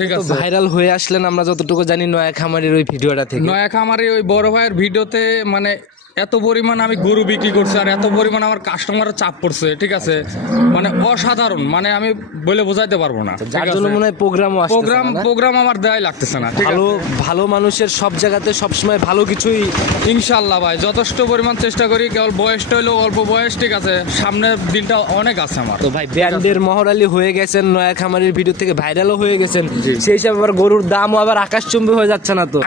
ঠিক আছে, ভাইরাল হয়ে আসলেন আমরা যতটুকু জানি নয়া খামারের ওই ভিডিওটা থেকে। নয়া খামারে ওই বড় ভাইয়ের ভিডিওতে মানে এত পরিমাণ আমি গরু বিক্রি করছি আর এত পরিমাণ আমার কাস্টমারের চাপ পড়ছে, ঠিক আছে, মানে অসাধারণ, মানে আমি বলে বোঝাইতে পারবো না। যার জন্য মনে হয় প্রোগ্রাম আমার দেয়াই লাগতেছে না। ভালো ভালো মানুষের সব জায়গাতে সবসময় ভালো কিছুই ইনশাল্লাহ ভাই যথেষ্ট পরিমাণ চেষ্টা করি, কেবল বয়সটা হলো অল্প বয়স, ঠিক আছে, সামনের দিনটা অনেক আছে আমার। তো ভাই ব্র্যান্ডের মহরালি হয়ে গেছেন, নয়া খামারের ভিডিও থেকে ভাইরালও হয়ে গেছেন, সেই হিসাবে আবার গরুর দামও আবার আকাশচুম্বী হয়ে যাচ্ছে না তো?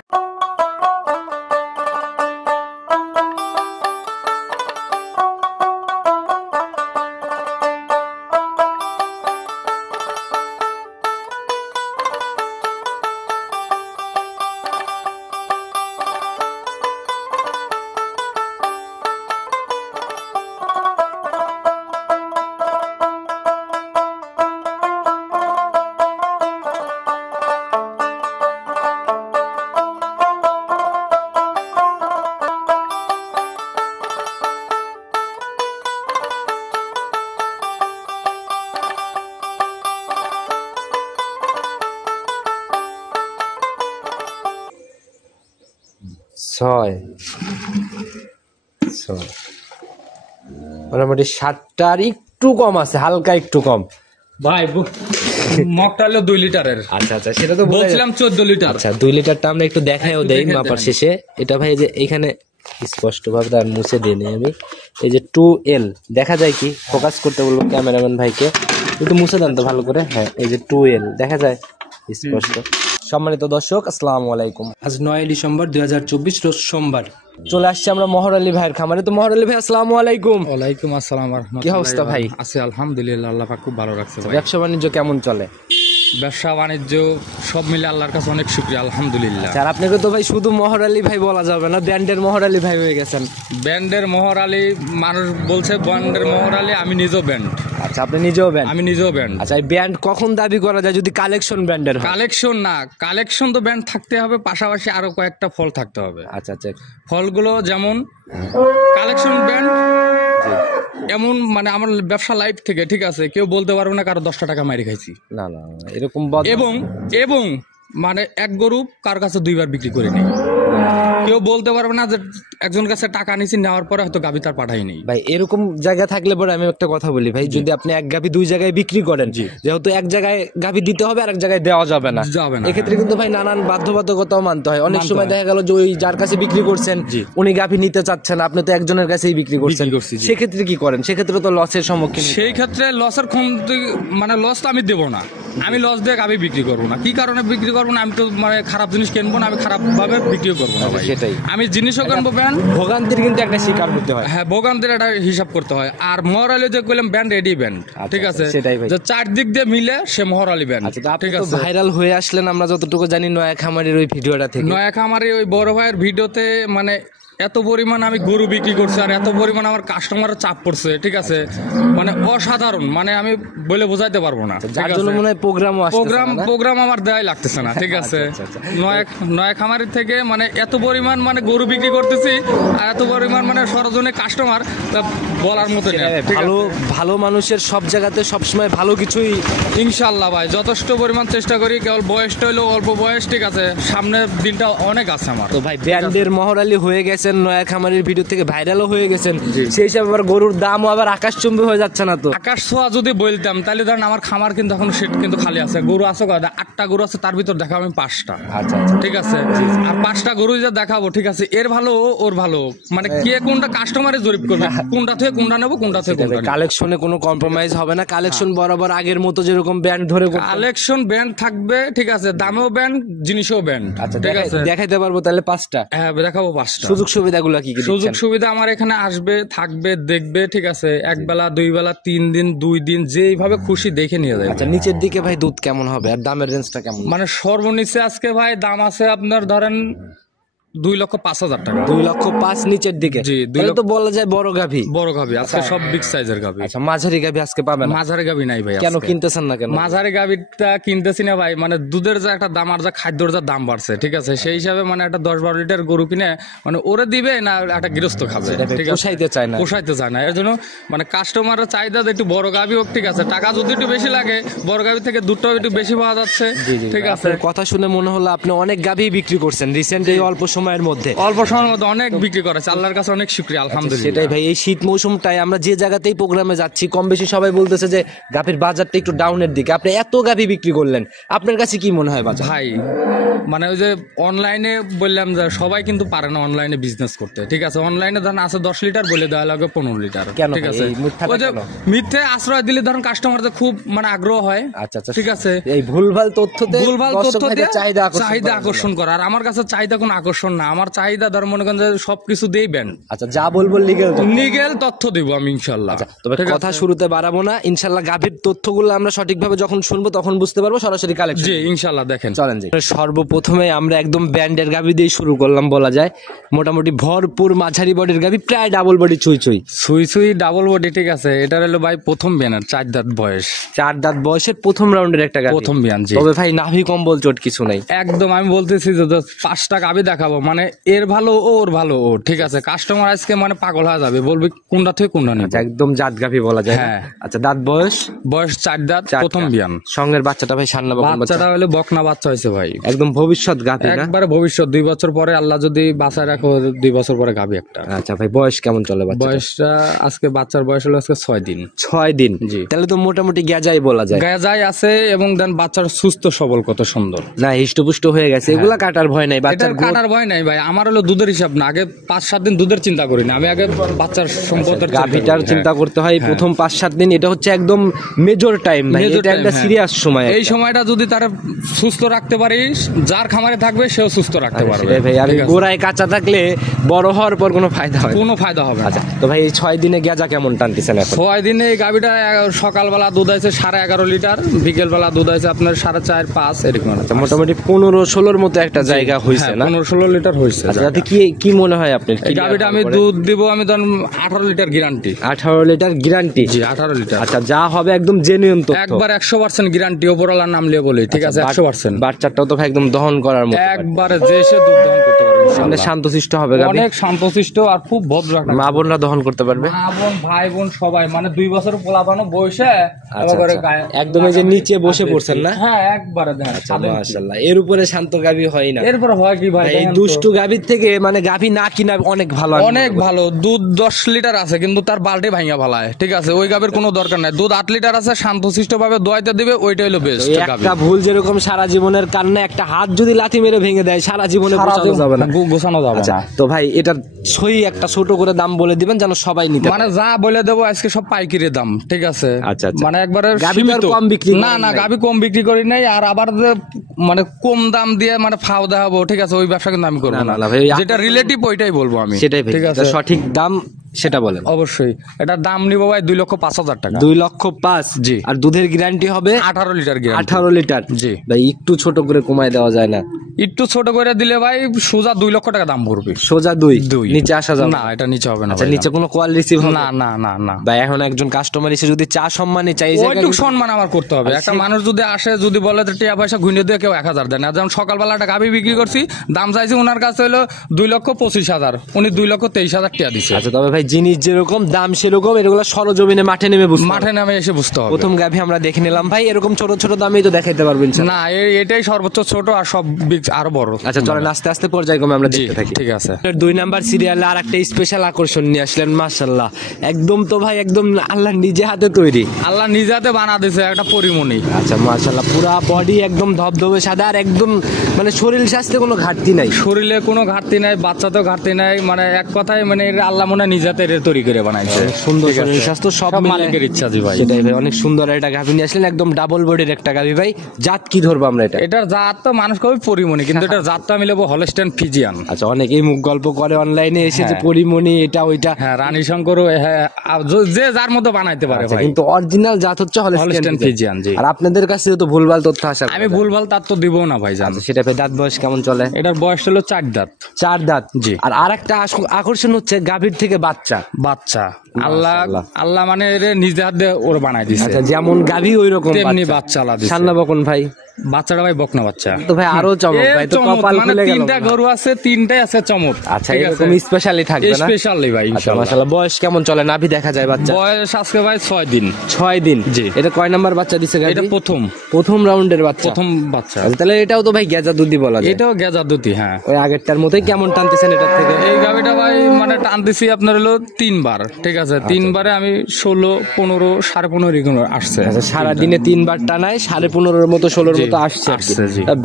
মোটামুটি 7টার একটু কম আছে, হালকা একটু কম ভাই। মগটা হলো 2 লিটারের। আচ্ছা আচ্ছা, সেটা তো বলছিলাম 14 লিটার। আচ্ছা 2 লিটারটা আমরা একটু দেখাইও দেই মাপার শেষে। এটা ভাই যে এখানে স্পষ্ট ভাবে আর মুছে দিয়ে নেই আমি, এই যে 2L দেখা যায় কি, ফোকাস করতে বলবো ক্যামেরাম্যান ভাইকে, একটু মুছে দেন তো ভালো করে। হ্যাঁ এই যে 2L দেখা যায় স্পষ্ট। সম্মানিত দর্শক আসসালামু আলাইকুম, আজ 9 ডিসেম্বর 2024 রোজ সোমবার। চলে আসছে আমরা মহর আলী ভাইয়ের খামারে। তো মহর আলী ভাই আসসালামু আলাইকুম। ওয়ালাইকুম আসসালাম। কি অবস্থা ভাই? আছে আলহামদুলিল্লাহ, আল্লাহ পাক খুব ভালো রাখছে ভাই। ব্যবসা বাণিজ্য কেমন চলে? ব্যবসা বাণিজ্য সব মিলে আল্লাহর কাছে অনেক শুকরিয়া, আলহামদুলিল্লাহ। আর আপনাকে তো ভাই শুধু মহর আলী ভাই বলা যাবে না, ব্র্যান্ডের মহর আলী ভাই হয়ে গেছেন। ব্র্যান্ডের মহর আলী, মানুষ বলছে ব্র্যান্ডের মহর আলী, আমি নিজেও ব্র্যান্ড। আচ্ছা আপনি নিজেও ব্র্যান্ড? আমি নিজেও ব্র্যান্ড। আচ্ছা এই ব্র্যান্ড কখন দাবি করা যায় যদি কালেকশন ব্র্যান্ডের হয়? কালেকশন না, কালেকশন তো ব্র্যান্ড থাকতে হবে, পাশাপাশি আরো কয়েকটা ফল থাকতে হবে। আচ্ছা আচ্ছা, ফলগুলো যেমন কালেকশন ব্র্যান্ড এমন, মানে আমার ব্যবসা লাইফ থেকে, ঠিক আছে, কেউ বলতে পারবে না কারো 10টা টাকা মারি খাইছি, না না এরকম। এবং মানে এক গরু কার কাছে 2বার বিক্রি করে নেই। কেউ বলতে পারবে না যে একজন কাছে টাকা নিয়েছি, নেওয়ার পরে হয়তো গাভী তার পাঠাই নেই। ভাই এরকম জায়গা থাকলে পরে আমি একটা কথা বলি ভাই, যদি আপনি এক গাভী 2 জায়গায় বিক্রি করেন, যেহেতু এক জায়গায় গাভী দিতে হবে আর এক জায়গায় দেওয়া যাবে না, এক্ষেত্রে কিন্তু ভাই নানান বাধ্যবাধকতাও মানতে হয়। অনেক সময় দেখা গেল যে ওই যার কাছে বিক্রি করছেন উনি গাভী নিতে চাচ্ছেন, আপনি তো একজনের কাছেই বিক্রি করছেন, সেক্ষেত্রে কি করেন? সেক্ষেত্রে তো লসের সম্মুখীন। সেই ক্ষেত্রে লসের মানে লস তো আমি দেবো না, আমি লস দিয়ে গাভী বিক্রি করবো না। কি কারণে বিক্রি করবো না? আমি তো মানে খারাপ জিনিস কিনবো না, আমি খারাপ ভাবে বিক্রি করবো না। সেটাই, আমি জিনিসও কিনবো ব্র্যান্ড, ভোগান্তির কিন্তু একটা শিকার হতে হয়। হ্যাঁ ভোগান্তির একটা হিসাব করতে হয়। আর মহরালি যে কইলাম ব্র্যান্ড, রেডি ব্র্যান্ড, ঠিক আছে, সেটাই ভাই, যে চারদিক দিয়ে মিলে সে মহরালি ব্র্যান্ড। ঠিক আছে, ভাইরাল হয়ে আসলেন আমরা যতটুকু জানি নয়া খামারের ওই ভিডিওটা থেকে। নয়া খামারে ওই বড় ভাইয়ের ভিডিওতে মানে এত পরিমাণ আমি গরু বিক্রি করছি আর এত পরিমাণ আমার কাস্টমারের চাপ পড়ছে, ঠিক আছে, মানে অসাধারণ, মানে আমি বলে বোঝাইতে পারবো না। যার জন্য মনে হয় প্রোগ্রাম আমার দেয়াই লাগতেছে না, ঠিক আছে। নয়া খামারের থেকে মানে এত পরিমাণ মানে গরু বিক্রি করতেছি আর এত পরিমাণ মানে সরজনে কাস্টমার, বলার মতো নেই। ভালো মানুষের সব জায়গাতে সবসময় ভালো কিছুই ইনশাল্লাহ ভাই যথেষ্ট পরিমাণ চেষ্টা করি, কেবল বয়সটা হলো অল্প বয়স, ঠিক আছে, সামনের দিনটা অনেক আছে আমার। তো ভাই ব্র্যান্ডের মহরালি হয়ে গেছেন, নয়া খামারের ভিডিও থেকে ভাইরালও হয়ে গেছেন, সেই হিসাবে আবার গরুর দামও আবার আকাশচুম্বী হয়ে যাচ্ছে না তো? আকাশ ছোঁয়া যদি বলতাম তাহলে ধরেন আমার খামার কিন্তু এখন সেট কিন্তু খালি আছে। গরু আছে 8টা গরু আছে, তার ভিতর দেখাবো আমি 5টা। আচ্ছা ঠিক আছে, আর 5টা গরু যা দেখাবো, ঠিক আছে, এর ভালো ওর ভালো, মানে কে কোনটা কাস্টমারে জরিপ করবে, কোনটা থেকে কোনটা নেবো, কোনটা থেকে কোনটা। কালেকশনে কোনো কম্প্রোমাইজ হবে না, কালেকশন বরাবর আগের মতো যেরকম ব্র্যান্ড ধরে কালেকশন ব্র্যান্ড থাকবে, ঠিক আছে, দামেও ব্র্যান্ড, জিনিসও ব্র্যান্ড। আচ্ছা ঠিক আছে, দেখাইতে পারবো তাহলে 5টা? হ্যাঁ দেখাবো 5টা। সুযোগ সুবিধাগুলো কি কি? সুযোগ সুবিধা আমার এখানে আসবে, থাকবে, দেখবে, ঠিক আছে, 1 বেলা 2 বেলা 3 দিন 2 দিন যেইভাবে খুশি দেখে নিয়ে যাবে। আচ্ছা নিচের দিকে ভাই দুধ কেমন হবে আর দামের রেঞ্জটা কেমন? মানে সর্বনিচে আজকে ভাই দাম আছে আপনার ধরেন 2,05,000 টাকা। 2,05,000 নিচের দিকে। জি, তাহলে তো বলা যায় বড় গাভী। বড় গাভী আজকে সব বিগ সাইজের গাভী। আচ্ছা, মাঝারি গাভী আজকে পাবেন না? মাঝারি গাভী নাই ভাই। কেন আজকে কিনতেছেন না কেন? মাঝারি গাভীটা কিনতেছি না ভাই, মানে দুধের যা একটা দাম আর যা খাদ্যর যা দাম বাড়ছে, ঠিক আছে, সেই হিসাবে মানে একটা 10-12 লিটার গরু কিনে মানে ওরে দিবে না একটা গৃহস্থ খাবে, ঠিক আছে, পোষাইতে চায় না। পোষাইতে চায় না। এর জন্য মানে কাস্টমারের চাহিদা একটু বড় গাভী হোক, ঠিক আছে, টাকা যদি একটু বেশি লাগে বড় গাভী থেকে দুধটাও একটু বেশি পাওয়া যাচ্ছে, ঠিক আছে। আপনার কথা শুনে মনে হলো আপনি অনেক গাভী বিক্রি করছেন রিসেন্ট এই অল্প সময়ের মধ্যে। অল্প সময়ের মধ্যে অনেক বিক্রি করেছে, আল্লাহর কাছে অনেক শুকরিয়া, আলহামদুলিল্লাহ। সেটাই ভাই, এই শীত মৌসুমটাই আমরা যে জায়গাতেই প্রোগ্রামে যাচ্ছি কম বেশি সবাই বলতেছে যে গাভীর বাজারটা একটু ডাউনের দিকে। আপনি এত গাভী বিক্রি করলেন, আপনার কাছে কি মনে হয় বাজার? ভাই মানে ওই যে অনলাইনে বললাম যে সবাই কিন্তু পারে না অনলাইনে বিজনেস করতে, ঠিক আছে। অনলাইনে ধরেন আছে 10 লিটার বলে দেওয়া লাগে 15 লিটার, কেন ঠিক ভাই, আছে। এই মিথ্যাটা ওই যে কেন? মিথ্যে আশ্রয় দিলে ধরেন কাস্টমারদের খুব মানে আগ্রহ হয়, আচ্ছা আচ্ছা, ঠিক আছে। এই ভুলভাল তথ্য দিয়ে ভুলভাল তথ্য দর্শক দিয়ে ভাইদের চাহিদা চাহিদা আকর্ষণ করা। আর আমার কাছে চাহিদা কোনো আকর্ষণ না, আমার চাহিদা ধর মনে করেন যে সবকিছু দিয়েই ব্যান। আচ্ছা, যা বলবো লিগ্যাল লিগেল তথ্য দিব আমি ইনশাল্লাহ। তবে ঠিক কথা আছে? শুরুতে বাড়াবো না, ইনশাল্লাহ গাভীর তথ্যগুলো আমরা সঠিকভাবে যখন শুনবো তখন বুঝতে পারবো সরাসরি কালেকশন। জি ইনশাল্লাহ। দেখেন চলেন জি। সর্বপ্রথমে আমরা একদম ব্র্যান্ডের গাভী দিয়ে শুরু করলাম বলা যায়, মোটামুটি ভরপুর মাঝারি বডির গাভী, প্রায় ডাবল বডি ছুঁই ছুঁই। সুই সুই ডাবল বডি, ঠিক আছে। এটার হলো ভাই প্রথম ব্যানার, 4 দাঁত বয়স, 4 দাঁত বয়সের প্রথম রাউন্ডের একটা গাভী। প্রথম বিয়ান। জি তবে ভাই নাভি কম্বল চোট কিছু নাই একদম। আমি বলতেছি যে 5টা গাভী দেখাবো, মানে এর ভালো ওর ভালো ও, ঠিক আছে। কাস্টমার আজকে মানে পাগল হয়ে যাবে, বলবি কোনটা থেকে কোনটা নেবে। একদম জাত গাভী বলা যায়। হ্যাঁ। আচ্ছা, দাঁত বয়স? বয়স 4 দাঁত, প্রথম বিয়ান। সঙ্গের বাচ্চাটা ভাই সান্না বকন বাচ্চা? বাচ্চাটা হলে বকনা বাচ্চা হয়েছে ভাই, একদম ভবিষ্যৎ গাভী না? একবারে ভবিষ্যৎ। 2 বছর পরে আল্লাহ যদি বাঁচায় রাখো, 2 বছর পরে গাভী একটা। আচ্ছা ভাই, বয়স কেমন চলে বাচ্চা? বয়সটা আজকে বাচ্চার বয়স হলো আজকে 6 দিন। 6 দিন? জি। তাহলে তো মোটামুটি গ্যাজাই বলা যায়। গায়ে আছে এবং দেন বাচ্চার সুস্থ সবল, কত সুন্দর না, হিষ্টপুষ্ট হয়ে গেছে, এগুলা কাটার ভয় নাই বাচ্চার। এটার কাটার ভয় নাই ভাই। আমার হলো দুধের হিসাব না, আগে 5-7 দিন দুধের চিন্তা করি না আমি, আগে বাচ্চার সম্পদের গাভীটার চিন্তা করতে হয় প্রথম 5-7 দিন। এটা হচ্ছে একদম মেজর টাইম ভাই, Major এটা একটা time, সিরিয়াস সময়। এই সময়টা যদি তারা সুস্থ রাখতে পারিস, যার খামারে থাকবে সেও সুস্থ রাখতে পারবে। সেটাই ভাই, আর ঠিক আছে? গোড়ায় কাঁচা থাকলে বড় হওয়ার পর কোনো ফায়দা হয় না। কোনো ফায়দা হবে না। আচ্ছা, তো ভাই এই 6 দিনে গেজা কেমন টানতেছেন এখন? 6 দিনে এই গাভীটা সকালবেলা দুধ আছে 11.5 লিটার, বিকেলবেলা দুধ আছে আপনার 4.5-5 এরকম। মোটামুটি 15-16 মতো একটা জায়গা হয়েছে না? 15-16 লিটার হয়েছে। আচ্ছা, তাতে কি মনে হয় আপনার? এই গাভীটা আমি দুধ দিব আমি ধরুন 18 লিটার গ্যারান্টি। 18 litre guarantee? জি 18 লিটার। আচ্ছা, যা হবে একদম জেনুইন তথ্য, একবার 100% গ্যারান্টি, ওপরওয়ালার নাম লিয়ে বলি, ঠিক আছে। 100% বাচ্চাটাও তো ভাই একদম দহন করার মতো, একবারে যে সে দুধ দহন করতে পারবে মানে ইনশাআল্লাহ। শান্তশিষ্ট হবে গাভী, অনেক শান্তশিষ্ট আর খুব ভদ্র একটা। মা বোনরা দহন করতে পারবে? মা বোন ভাই বোন সবাই, মানে 2 বছর পোলাপানো বসে আচ্ছা, একদম এই যে নিচে বসে পড়ছেন না? হ্যাঁ একবারে দেখেন। আচ্ছা, মাশাআল্লাহ। এর উপরে শান্ত গাভী হয় না? এরপর হয় কি ভাই, এই দেখেন তো। দুষ্টু গাভীর থেকে মানে গাভী না কিনা অনেক ভালো। অনেক ভালো দুধ 10 লিটার আছে, কিন্তু তার বালতি ভাঙা ফেলায়, ঠিক আছে। ওই গাভীর কোনো দরকার নাই। দুধ 8 লিটার আছে, শান্তশিষ্ট ভাবে দোয়াইতে দিবে, ওইটাই হলো বেস্ট এই গাভী। একটা ভুল যেরকম সারা জীবনের কান্না, একটা হাত যদি লাথি মেরে ভেঙে দেয় সারা জীবনে গোছানো যাবে না। গোছানো যাবে আচ্ছা, না। তো ভাই এটার সই একটা ছোট করে দাম বলে দিবেন যেন সবাই নিতে পারে। মানে যা বলে দেবো আজকে সব পাইকারি দাম, ঠিক আছে। আচ্ছা, আচ্ছা। মানে একবারে গাভী তো আর সীমিত। কম বিক্রি না করেন না নাই? গাভী কম বিক্রি করি নাই, আর আবার যে মানে কম দাম দিয়ে মানে ফাও দেখাবো, ঠিক আছে, ওই ব্যবসা কিন্তু আমি করবো না, না। না, না ভাই, যেটা রিলেটিভ ওইটাই বলবো আমি, সেটাই ভাই, ঠিক আছে। যেটা সঠিক দাম সেটা বলেন। অবশ্যই এটার দাম নিবো ভাই 2,05,000 টাকা। 2,05,000? জি। আর দুধের গ্যারান্টি হবে 18 লিটার গ্যারান্টি। 18 লিটার? জি। ভাই একটু ছোট করে কমায় দেওয়া যায় না? একটু ছোট করে দিলে ভাই সোজা 2 লক্ষ টাকা দাম পড়বে। সোজা 2? নিচে আসা যাবে না, এটা নিচে হবে না। আচ্ছা, ভাই, নিচে কোনো কল রিসিভ হবে না না না না। ভাই এখন একজন কাস্টমার এসে যদি চা সম্মানে চাই, ওইটুকু সম্মান আমার করতে হবে। একটা মানুষ যদি আসে যদি বলে যে টাকা পয়সা ঘুরিয়ে দিয়ে কেউ 1000 দেয় না। যেমন সকালবেলা একটা গাভী বিক্রি করছি, দাম চাইছি ওনার কাছে হলো 2,25,000, উনি 2,23,000 টাকা দিচ্ছে। আচ্ছা, তবে ভাই জিনিস যেরকম দাম সেরকম, এগুলো সরজমিনে মাঠে নেমে বুঝতে হবে। মাঠে নামে এসে বুঝতে হবে। প্রথম গাভী আমরা দেখে নিলাম ভাই, এরকম ছোট ছোট দামেই তো দেখাইতে পারবেন না, এটাই সর্বোচ্চ ছোট, আর সব আরো বড়। আচ্ছা, চলেন আস্তে আস্তে পর্যায়ক্রমে আমরা জি, দেখতে থাকি। ঠিক আছে। 2 নাম্বার সিরিয়ালে আর একটা স্পেশাল আকর্ষণ নিয়ে আসলেন, মাশাআল্লাহ। একদম তো ভাই একদম আল্লাহ নিজে হাতে তৈরি। আল্লাহ নিজে হাতে বানা দিয়েছে একটা পরিমণি। আচ্ছা, মাশাআল্লাহ, পুরা বডি একদম ধবধবে সাদা, আর একদম মানে শরীর স্বাস্থ্যে কোনো ঘাটতি নাই। শরীরে কোনো ঘাটতি নাই, বাচ্চাতেও ঘাটতি নাই, মানে এক কথায় মানে এটা আল্লাহ মনে হয় নিজে হাতে এটা তৈরি করে বানাইছে। অনেক সুন্দর ঠিক আছে। শরীর স্বাস্থ্য সব মিলে- মালিকের ইচ্ছা জি ভাই। সেটাই ভাই, অনেক সুন্দর একটা গাভী নিয়ে আসলেন, একদম ডাবল বডির একটা গাভী ভাই। জাত কি ধরবো আমরা এটা? এটার জাত তো মানুষ কবি পরিমণি পরিমণি, কিন্তু এটা জাতটা আমি নেবো হলস্টাইন ফিজিয়ান। আচ্ছা, অনেকেই মুখ গল্প করে অনলাইনে এসে যে পরিমণি এটা ওইটা, হ্যাঁ রানী শঙ্কর, হ্যাঁ যে যার মতো বানাইতে পারে ভাই, কিন্তু অরিজিনাল জাত হচ্ছে হলস্টাইন হলস্টাইন ফিজিয়ান। জি, আর আপনাদের কাছে তো ভুলভাল তথ্য আসা, আমি ভুলভাল তার তো দিব না ভাই জান। সেটা ভাই দাঁত বয়স কেমন চলে? এটার বয়স হলো 4 দাঁত। 4 দাঁত। জি। আর আরেকটা আকর্ষণ হচ্ছে গাভীর থেকে বাচ্চা। আল্লাহ আল্লাহ মানে এর নিজে হাত দিয়ে ওর বানাই দিছে। আচ্ছা, যেমন গাভী ওই রকম তেমনি বাচ্চা আলা দিছে। সান্না বকন ভাই, বাচ্চাটা ভাই বকনা বাচ্চা। তো ভাই আরো চমক ভাই, তো কপাল মানে খুলে গেল। 3টা গরু আছে, 3টাই আছে চমক। আচ্ছা, এরকম স্পেশালি থাকবে না? স্পেশালি ভাই আচ্ছা, ইনশাআল্লাহ। মাশাআল্লাহ। বয়স কেমন চলে? নাভি দেখা যায় বাচ্চা? বয়স আজকে ভাই 6 দিন। 6 দিন। জি। এটা কয় নাম্বার বাচ্চা দিছে গাভী? এটা প্রথম রাউন্ডের বাচ্চা। প্রথম বাচ্চা। আচ্ছা, তাহলে এটাও তো ভাই গেজা দুধই বলা যায়। এটাও গেজা দুধই, হ্যাঁ। ওই আগেরটার মতোই। কেমন টানতেছেন এটার থেকে? এই গাভিটা ভাই মানে টানতেছি আপনার হলো 3 বার, ঠিক আছে। 3 বারে আমি 16, 15, 15.5 এগুলো আসছে। আচ্ছা, সারাদিনে 3 বার টানায় 15.5-এর মতো 16-এর মতো আসছে আর কি।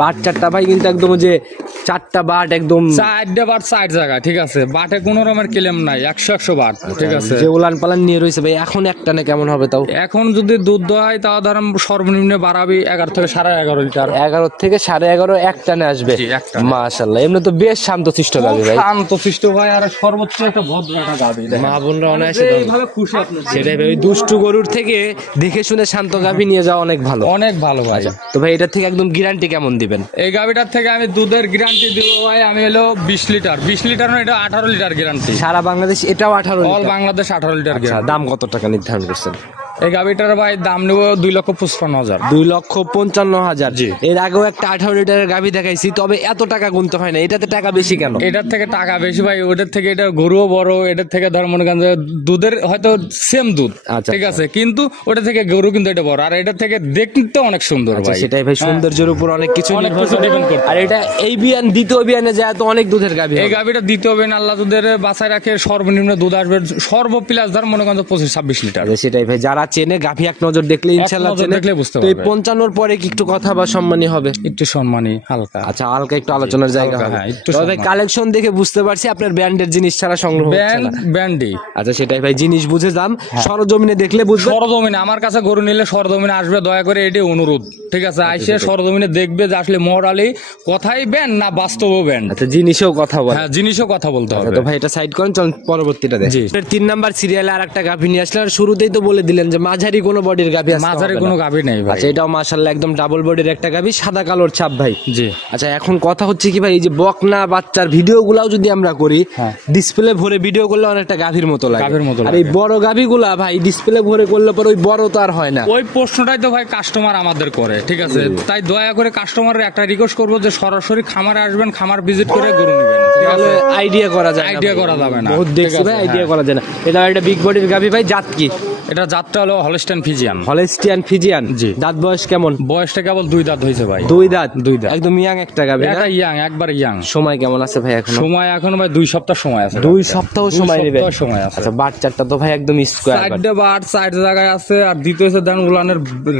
বাট চারটা ভাই কিন্তু একদম যে 4টা বাট একদম 4টা বার 4 জায়গা, ঠিক আছে। বাটে কোনো রকমের ক্লেম নাই, 100 বাট, ঠিক আছে। যে উলান পালান নিয়ে রয়েছে ভাই, এখন একটা না কেমন হবে তাও? এখন যদি দুধ দোয়াই তাও ধরেন সর্বনিম্ন বাড়াবি 11 থেকে 11.5 লিটার। 11 থেকে 11.5 এক টানে আসবে। মাশাআল্লাহ, এমনি তো বেশ শান্তশিষ্ট গাভী ভাই। শান্তশিষ্ট ভাই, আর সর্বোচ্চ একটা ভদ্র একটা গাভী। মা বোনরা অনায়াসে এইভাবে খুশি আপনার। সেটাই ভাই, ওই দুষ্টু গরুর থেকে দেখে শুনে শান্ত গাভী নিয়ে যাওয়া অনেক ভালো। অনেক ভালো ভাই। তো ভাই এটার থেকে একদম গ্যারান্টি কেমন দিবেন? এই গাভিটার থেকে আমি দুধের গ্যারান্টি দিব ভাই, আমি হলো 20 লিটার। 20 লিটার না, এটা 18 লিটার গ্যারান্টি। সারা বাংলাদেশ এটাও 18 all litre? Bangladesh 18 litre guarantee. দাম কত টাকা নির্ধারণ করছেন? এই গাভিটার ভাই দাম নেব 2,55,000। 2,55,000। জি। এর আগেও একটা 18 লিটারের গাভী দেখাইছি, তবে এত টাকা গুনতে হয় না। এটাতে টাকা বেশি কেন? এটার থেকে টাকা বেশি ভাই, ওটার থেকে এটা গরুও বড়, এটার থেকে ধর মনে করেন যে দুধের হয়তো সেম দুধ, আচ্ছা, ঠিক আছে, কিন্তু ওটা থেকে গরু কিন্তু এটা বড়, আর এটার থেকে দেখতে অনেক সুন্দর ভাই। সেটাই ভাই, সৌন্দর্যের উপর অনেক কিছু অনেক নির্ভর কিছু করে। depend করতে আর এটা এই বিয়ান দ্বিতীয় বিয়ানে যায় তো অনেক দুধের গাভী এই হবে। গাভিটা দিতে হবে না, আল্লাহ দুধের বাসায় রাখে, সর্বনিম্ন দুধ আসবে সর্বপ্লাস ধর মনে করেন 25-26 লিটার। সেটাই ভাই, যারা চেনে গাভী এক নজর দেখলে ইনশাআল্লাহ নজর চেনে। দেখলে বুঝতে তো এই পারবে। 55 পরে কি একটু কথা বা সম্মানী হবে? একটু সম্মানী হালকা। আচ্ছা, হালকা একটু আলোচনার জায়গা হালকা, হবে। হ্যাঁ, একটু তবে সম্মান। কালেকশন দেখে বুঝতে পারছি আপনার ব্র্যান্ডের জিনিস ছাড়া সংগ্রহ হচ্ছে না। ব্যান্ডি। আচ্ছা, সেটাই ভাই, জিনিস বুঝে দাম সরজমিনে দেখলে বুঝবে। সরজমিনে আমার কাছে গরু নিলে সরজমিনে আসবে, দয়া করে এটি অনুরোধ, ঠিক আছে। আইসে সরজমিনে দেখবে যে আসলে মরালি কথাই ব্যান্ড না বাস্তবও ব্যান্ড। আচ্ছা, জিনিসেও কথা বলে। হ্যাঁ, জিনিসও কথা বলতে হবে। তো ভাই এটা সাইড করেন, চল পরবর্তীটা দেখ। জি। 3 নাম্বার সিরিয়ালে আর একটা গাভী নিয়ে আসলে, আর শুরুতেই তো বলে দিলেন যে মাঝারি কোনো বডির গাভী আছে? মাঝারি কোনো গাভী নেই ভাই। আচ্ছা, এটাও মাশাআল্লাহ একদম ডাবল বডির একটা গাভী, সাদা কালোর ছাপ ভাই। জি। আচ্ছা, এখন কথা হচ্ছে কি ভাই, এই যে বকনা বাচ্চার ভিডিও গুলাও যদি আমরা করি, ডিসপ্লে ভরে ভিডিও করলে অনেকটা গাভীর মতো লাগে। গাভীর মতো আর লাগে। এই বড় গাভীগুলা ভাই ডিসপ্লে ভরে করলে পরে ওই বড় তো আর হয় না। ওই প্রশ্নটাই তো ভাই কাস্টমার আমাদের করে, ঠিক আছে। তাই দয়া করে কাস্টমারের একটা রিকোয়েস্ট করবো যে সরাসরি খামারে আসবেন, খামার ভিজিট করে গরু নেবেন, ঠিক আছে। আইডিয়া করা যায় না আইডিয়া ভাই। করা যাবে না। বহুত দেখছি ঠিক ভাই, আছে, আইডিয়া হ্যাঁ। করা যায় না। এটা একটা বিগ বডির গাভী ভাই, জাত কি? এটা জাতটা হলো হলস্টাইন ফিজিয়ান। Holstein Friesian. জি। দাঁত বয়স কেমন? বয়সটা কেবল 2 দাঁত হয়েছে ভাই। 2 দাঁত। 2 দাঁত। একদম ইয়াং একটা গাভী না? এটা ইয়াং, একবার ইয়াং। সময় কেমন আছে ভাই এখন? সময় এখন ভাই 2 সপ্তাহ সময় আছে। 2 সপ্তাহ সময় নেবে? 2 সপ্তাহ সময় আছে। আচ্ছা, বাচ্চাটা তো ভাই একদম স্কয়ার। সাইডে বাট সাইড জায়গায় আছে, আর দ্বিতীয় হচ্ছে দেন উলানের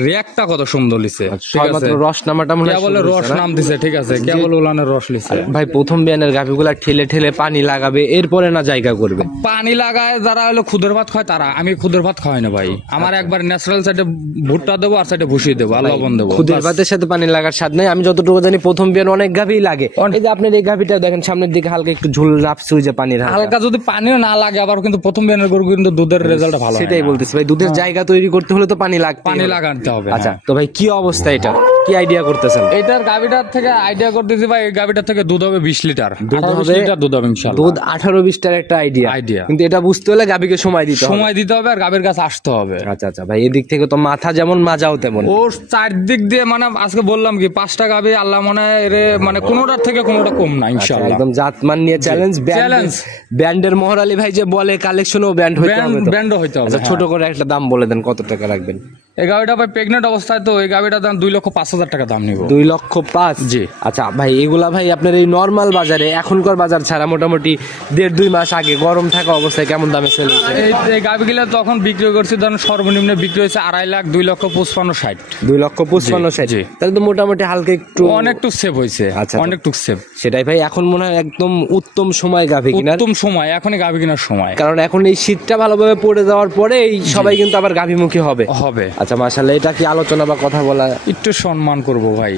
রেকটা কত সুন্দর লিছে, ঠিক আছে। মাত্র রস নামাটা মনে হয় কেবল শুরু রস হয়েছে না? নাম দিছে, ঠিক আছে, কেবল উলানের রস লিছে। ভাই প্রথম বিয়ানের গাভীগুলা ঠেলে ঠেলে পানি লাগাবে, এরপরে না জায়গা করবে। পানি লাগায় যারা হলো খুদের ভাত খায় তারা, আমি খুদের ভাত খাওয়াই না ভাই। আমার একবার ন্যাচারাল সাইডে ভুট্টা দেবো আর সাইডে ভুসিয়ে দেবো আর লবণ দেবো। খুদের ভাতের সাথে পানি লাগার স্বাদ নাই। আমি যতটুকু জানি প্রথম বিয়ান অনেক গাভী লাগে। এই যে আপনার এই গাভীটা দেখেন সামনের দিকে হালকা একটু ঝুল নাপছে, ওই যে পানির হালকা যদি পানিও না লাগে, আবার কিন্তু প্রথম বিয়ানের গরু কিন্তু দুধের রেজাল্ট ভালো হয় সেটাই না। বলতেছি ভাই, দুধের জায়গা তৈরি করতে হলে তো পানি লাগবে, পানি লাগাতে হবে। আচ্ছা, হ্যাঁ। তো ভাই কি অবস্থা এটা, কি আইডিয়া করতেছেন? এটার গাভিটার থেকে আইডিয়া করতেছি ভাই, এই গাভিটার থেকে দুধ হবে 20 লিটার। দুধ 18-20 হবে, লিটার দুধ হবে ইনশাআল্লাহ। দুধ 18-20টার একটা আইডিয়া। আইডিয়া। কিন্তু এটা বুঝতে হলে গাভীকে সময় দিতে হবে। সময় দিতে হবে আর গাভির কাছে আসতে হবে। আচ্ছা আচ্ছা ভাই, এদিক থেকে তো মাথা যেমন মাজাও তেমন। ওর চারদিক দিয়ে মানে আজকে বললাম কি 5টা গাভি আল্লাহ মনে হয় এর মানে কোনোটার থেকে কোনোটা কম না ইনশাআল্লাহ। একদম জাতমান নিয়ে চ্যালেঞ্জ। চ্যালেঞ্জ। ব্যান্ডের মহরালি ভাই যে বলে কালেকশনও ব্যান্ড হইতে হবে তো। ব্যান্ডও হইতে হবে। আচ্ছা, ছোট করে একটা দাম বলে দেন, কত টাকা রাখবেন? এই গাভিটা ভাই প্রেগনেন্ট অবস্থায়, তো এই গাভিটার দাম 2,05,000 টাকা দাম নিব। 2,05,000? জি। আচ্ছা ভাই, এগুলা ভাই আপনার এই নরমাল বাজারে, এখনকার বাজার ছাড়া মোটামুটি 1.5-2 মাস আগে গরম থাকা অবস্থায় কেমন দামে সেল হচ্ছে? এই গাভিগুলো তখন বিক্রি করছি ধরুন সর্বনিম্ন বিক্রি হয়েছে 2.5 লাখ, 2,55,60। 2,55,60? জি। তাহলে তো মোটামুটি হালকা একটু অনেকটু সেভ হয়েছে। আচ্ছা, অনেকটু সেভ। সেটাই ভাই, এখন মনে হয় একদম উত্তম সময় গাভী কিনার। উত্তম সময় এখনই গাভি কেনার সময়, কারণ এখন এই শীতটা ভালোভাবে পড়ে যাওয়ার পরে এই সবাই কিন্তু আবার গাভীমুখী হবে। হবে। আচ্ছা মাশাআল্লাহ, এটা কি আলোচনা বা কথা বলা? একটু সম্মান করব ভাই।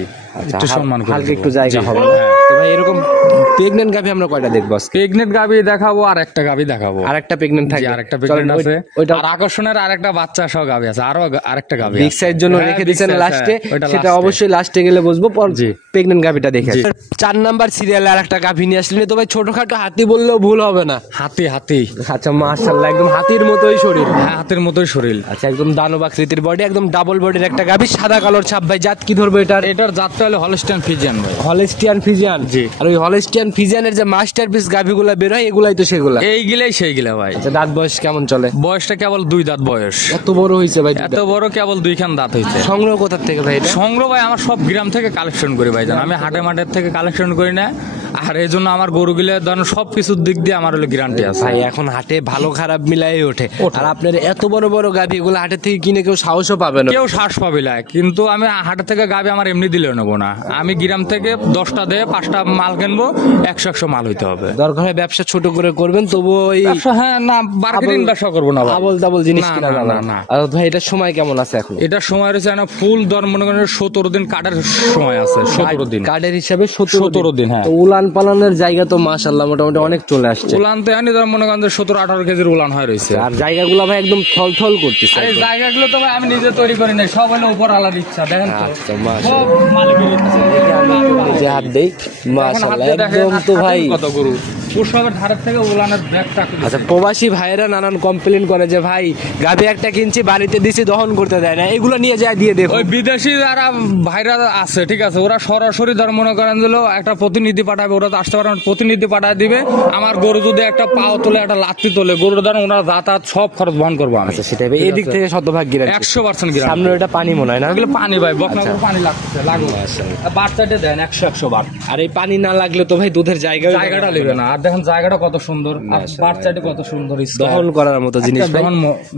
একটু সম্মান করে হালকা দেবো। একটু জায়গা জি, হবে হ্যাঁ। তো ভাই এরকম প্রেগনেন্ট গাভী আমরা কয়টা দেখবো আজকে? প্রেগনেন্ট গাবি দেখাবো আর একটা গাবি দেখাবো। আরেকটা প্রেগনেন্ট জি, থাকবে, আরেকটা প্রেগনেন্ট আছে। ওইটা আর আকর্ষণের আরেকটা বাচ্চা সহ গাবি আছে, আরো আরেকটা গাবি বিগ সাইজ জন্য হ্যাঁ, রেখে big দিয়েছেন size, লাস্টে, হ্যাঁ, ওইটা সেটা last এ। অবশ্যই লাস্টে গেলে বুঝবো। জি। প্রেগনেন্ট গাভীটা দেখে জি। 4 নাম্বার সিরিয়ালে আর একটা গাভী নিয়ে আসলেন তো ভাই, ছোটখাটো হাতি বললেও ভুল হবে না। হাতি হাতি আচ্ছা মাশাআল্লাহ, একদম হাতির মতোই শরীর। হ্যাঁ, হাতের মতোই শরীর। আচ্ছা একদম দানব আকৃতির বডি, একদম ডাবল বডির একটা গাভী, সাদা কালোর ছাপ। ভাই জাত কি ধরবো এটার? এটার জাতটা হলো হলস্টাইন ফ্রিজিয়ান ভাই। Holstein Friesian. জি। আর ওই হলস্টিয়ান ফিজিয়ানের যে মাস্টারপিস গাভীগুলা বের হয় এগুলাই তো সেগুলা। এইগুলাই সেইগুলা ভাই। আচ্ছা দাঁত বয়স কেমন চলে? বয়সটা কেবল 2 দাঁত বয়স। এত বড় হয়েছে ভাই? এত বড় কেবল 2 খান দাঁত হয়েছে। সংগ্রহ কোথা থেকে ভাই এটা? সংগ্রহ ভাই আমার সব গ্রাম থেকে কালেকশন করি ভাই, জান আমি হাটে মাঠের থেকে কালেকশন করি না। আর এই জন্য আমার গরুগুলো ধরেন সব কিছুর দিক দিয়ে আমার হলো গ্যারান্টি আছে। ভাই এখন হাটে ভালো খারাপ মিলাই ওঠে, আর আপনার এত বড় বড় গাভী এগুলো হাটের থেকে কিনে কেউ সাহসও পাবে না। কেউ শ্বাস পাবে না, কিন্তু আমি হাটের থেকে গাবি আমার এমনি দিলেও নেবো না। আমি গ্রাম থেকে 10টা দিয়ে 5টা মাল কিনবো, 100 মাল হইতে হবে। দরকার হয় ব্যবসা ছোট করে করবেন, তবু ওই ব্যবসা হ্যাঁ না, মার্কেটিং ব্যবসা করবো না ভাই। আবল তাবল জিনিস না, কিনা না, যাবে না, না। না। আর ভাই এটার সময় কেমন আছে এখন? এটার সময় রয়েছে না ফুল দর মনে করেন 17 দিন কাটার সময় আছে, 17 দিন। কার্ডের হিসাবে 17 দিন, হ্যাঁ। তো উলান পালানের জায়গা তো মাশাআল্লাহ মোটামুটি অনেক চলে আসছে। উলান তো জানি ধর মনে করেন 17-18 কেজির উলান হয় রয়েছে। আর জায়গাগুলো ভাই একদম থলথল করতেছে আর এই একদম। জায়গাগুলো তো ভাই আমি নিজে তৈরি করি নাই, সব হলো উপর আলার ইচ্ছা। দেখেন তো আচ্ছা, মাশাআল্লাহ। সব মালিকের ইচ্ছা। যে হাত দেই এখন মাশাআল্লাহ হাতে দেখেন, একদম তো হাতেই ভাই। কত গরু উৎসবের ধারের থেকে উলানের ব্যাগটা আচ্ছা প্রবাসী ভাইয়েরা নানান কমপ্লেন করে যে ভাই গাভী একটা কিনছি বাড়িতে দিছি দহন করতে দেয় না, এগুলো নিয়ে যায় দিয়ে দেখো। ওই বিদেশি যারা ভাইরা আছে ঠিক আছে, ওরা সরাসরি ধর মনে করেন দিল একটা প্রতিনিধি পাঠাবে, ওরা তো আসতে পারে না, প্রতিনিধি পাঠায় দিবে। আমার গরু যদি একটা পাও তোলে, একটা লাত্তি তোলে, গরুর ধরেন ওনারা যাতায়াত সব খরচ বহন করবো আমি। আচ্ছা সেটাই ভাই, এদিক থেকে শতভাগ গ্যারান্টি। 100% গ্রাম। সামনে এটা পানি মনে হয় না? এগুলো পানি ভাই, বকনা গরু পানি লাগতেছে, লাগবে। বাচ্চাটা দেন 100 বার। আর এই পানি না লাগলে তো ভাই দুধের জায়গাটা নেবে না। আর দেখেন জায়গাটা কত সুন্দর, আর বাচ্চাটা কত সুন্দর, দহন করার মতো জিনিস ভাই।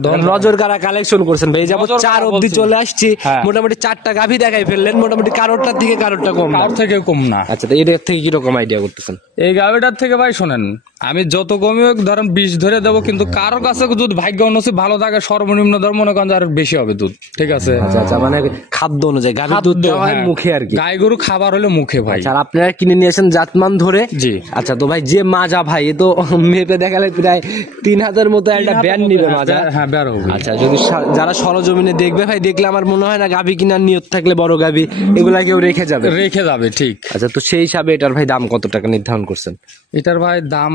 দহন নজর কারা কালেকশন করছেন ভাই? যাবো নজর 4 কাড়া অবধি বলছি। চলে আসছি, হ্যাঁ। মোটামুটি 4টা গাভী দেখাই ফেললেন, মোটামুটি কারোরটার থেকে কারোরটা কম না। কার থেকে কম না। আচ্ছা তো এটার থেকে কিরকম আইডিয়া করতেছেন? এই গাভিটার থেকে ভাই শোনেন, আমি যত কমই হোক ধরেন 20 ধরে দেবো, কিন্তু কারো কাছে যদি ভাগ্য নসিব ভালো থাকে সর্বনিম্ন ধর মনে করেন আর বেশি হবে দুধ, ঠিক আছে। আচ্ছা আচ্ছা, মানে খাদ্য অনুযায়ী গাভীর দুধ দেওয়া হয় হ্যাঁ। মুখে আর কি। গাই গরু খাবার হলে মুখে ভাই। আচ্ছা আর আপনারা কিনে নিয়ে আসেন জাতমান ধরে? জি। আচ্ছা তো ভাই যে মাজা ভাই, এ তো মেপে দেখালে প্রায় 3000 মতো একটা ব্যান নিবে মাজা। হ্যাঁ বের হবে। আচ্ছা যদি যারা সরজমিনে দেখবে ভাই, দেখলে আমার মনে হয় না গাভী কিনার নিয়ত থাকলে বড় গাভী এগুলা কেউ রেখে যাবে। রেখে যাবে ঠিক। আচ্ছা তো সেই হিসাবে এটার ভাই দাম কত টাকা নির্ধারণ করছেন? এটার ভাই দাম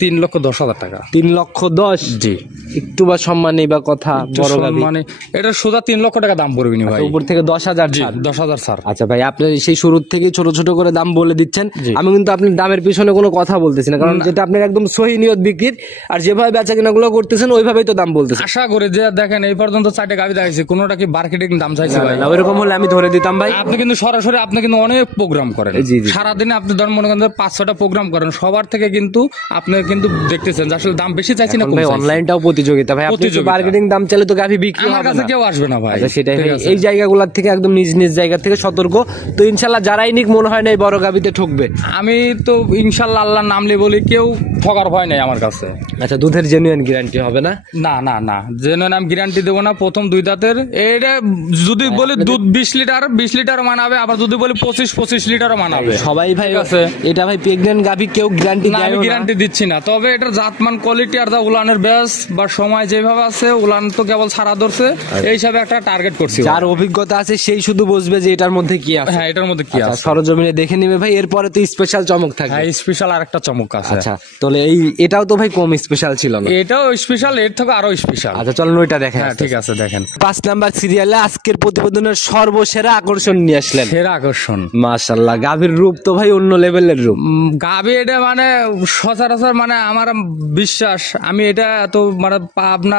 3,10,000 টাকা। 3,10,000? জি। একটু বা সম্মানী বা কথা বড় গাভী মানে এটা সোজা 3 লক্ষ টাকা দাম পড়বে নি ভাই। উপর থেকে 10,000 জি ছাড়। 10,000 স্যার। আচ্ছা ভাই আপনি সেই শুরুর থেকে ছোট ছোট করে দাম বলে দিচ্ছেন, জি। আমি কিন্তু আপনার দামের পিছনে কোনো কথা বলতেছি না, কারণ যেটা আপনার একদম সহি নিয়ত বিক্রির, আর যেভাবে বেচা কেনা গুলো করতেছেন ওইভাবেই তো দাম বলতেছেন। আশা করে যে দেখেন এই পর্যন্ত 4টে গাভি দেখাইছি, কোনোটা কি মার্কেটিং দাম চাইছি ভাই? না, ওইরকম হলে আমি ধরে দিতাম ভাই। আপনি কিন্তু সরাসরি আপনি কিন্তু অনেক প্রোগ্রাম করেন জি, জি। সারাদিনে, আপনি ধরেন মনে করেন 5-6টা প্রোগ্রাম করেন, সবার থেকে কিন্তু আপনি কিন্তু দেখতেছেন যে আসলে দাম বেশি চাইছি না এখন কম ভাই চাইছি। অনলাইনটাও প্রতিযোগিতা ভাই, আপনি প্রতিযোগিতা। মার্কেটিং দাম চাইলে তো গাভী বিক্রি আমার হবে কাছে না। কেউ আসবে না ভাই। আচ্ছা সেটাই ঠিক ভাই, আছে? এই জায়গাগুলোর থেকে একদম নিজ নিজ জায়গা থেকে সতর্ক। তো ইনশাল্লাহ যারাই নিক মনে হয় না এই বড় গাভীতে ঠকবে। আমি তো ইনশাল্লাহ আল্লাহর নাম নিয়ে বলি, কেউ ঠকার ভয় নাই আমার কাছে। আচ্ছা দুধের জেনুইন গ্যারান্টি হবে না? না না না, যেন আমি গ্যারান্টি দেবো না। প্রথম 2 দাঁতের এটা যদি বলি দুধ 20 লিটার মানাবে, আবার যদি বলি 25 লিটারও মানাবে। সবাই ভাই ঠিক আছে। এটা ভাই প্রেগন্যান্ট গাভী কেউ গ্যারান্টি না, দেয় আমি না। গ্যারান্টি দিচ্ছি না, তবে এটার জাতমান কোয়ালিটি আর যা উলানের ব্যাস বা সময় যেভাবে আছে, উলান তো কেবল ছাড়া ধরছে, এই হিসাবে একটা টার্গেট করছি। যার অভিজ্ঞতা আছে সেই শুধু বুঝবে যে এটার মধ্যে কি আছে। হ্যাঁ এটার মধ্যে কি আচ্ছা, আছে। সরজমিনে দেখে নিবে ভাই, এরপরে তো স্পেশাল চমক থাকবে। হ্যাঁ স্পেশাল আর একটা চমক আছে। আচ্ছা তাহলে এটাও তো ভাই কম স্পেশাল ছিল না? এটাও স্পেশাল, এর থেকে আরো স্পেশাল। আচ্ছা চলেন ওইটা দেখেন। হ্যাঁ ঠিক আছে, দেখেন 5 নাম্বার সিরিয়ালে আজকের প্রতিবেদনের সর্বসেরা আকর্ষণ নিয়ে আসলেন। সেরা আকর্ষণ। মাশাআল্লাহ, গাভীর রূপ তো ভাই অন্য লেভেলের রূপ। গাবি এটা মানে সচরাচর মানে আমার বিশ্বাস, আমি এটা এত মানে পাবনা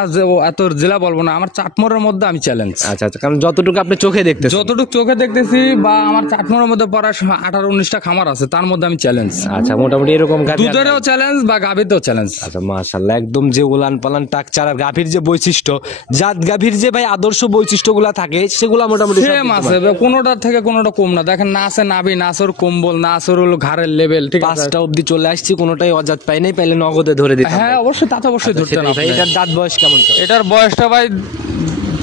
এত জেলা বলবো না, আমার চাটমোড়ের মধ্যে আমি চ্যালেঞ্জ। আচ্ছা আচ্ছা, কারণ যতটুকু আপনি চোখে দেখতেছেন। যতটুকু চোখে দেখতেছি বা আমার চাটমোড়ের মধ্যে পড়া 18-19টা খামার আছে, তার মধ্যে আমি চ্যালেঞ্জ। আচ্ছা মোটামুটি এরকম গাভী আর দুধেরও চ্যালেঞ্জ বা গাবিতেও চ্যালেঞ্জ। আচ্ছা মাশাআল্লাহ, একদম যে উলান পালান টাকচার আর গাভীর যে বৈশিষ্ট্য, জাত গাভীর যে ভাই আদর্শ বৈশিষ্ট্যগুলা থাকে সেগুলা মোটামুটি সেম আছে, কোনোটার থেকে কোনোটা কম না। দেখেন না আছে নাভি, না আছে ওর কম্বল, না আছে ওর হলো ঘাড়ের লেভেল, ঠিক আছে। 5টা অবধি চলে আসছি, কোনোটাই অজাত পাই নাই, পাইলে নগদে ধরে দিতাম। হ্যাঁ অবশ্যই, তা তো অবশ্যই ধরতেন সেটাই ভাই, আপনি। এটার দাঁত বয়স কেমন? এটার বয়সটা ভাই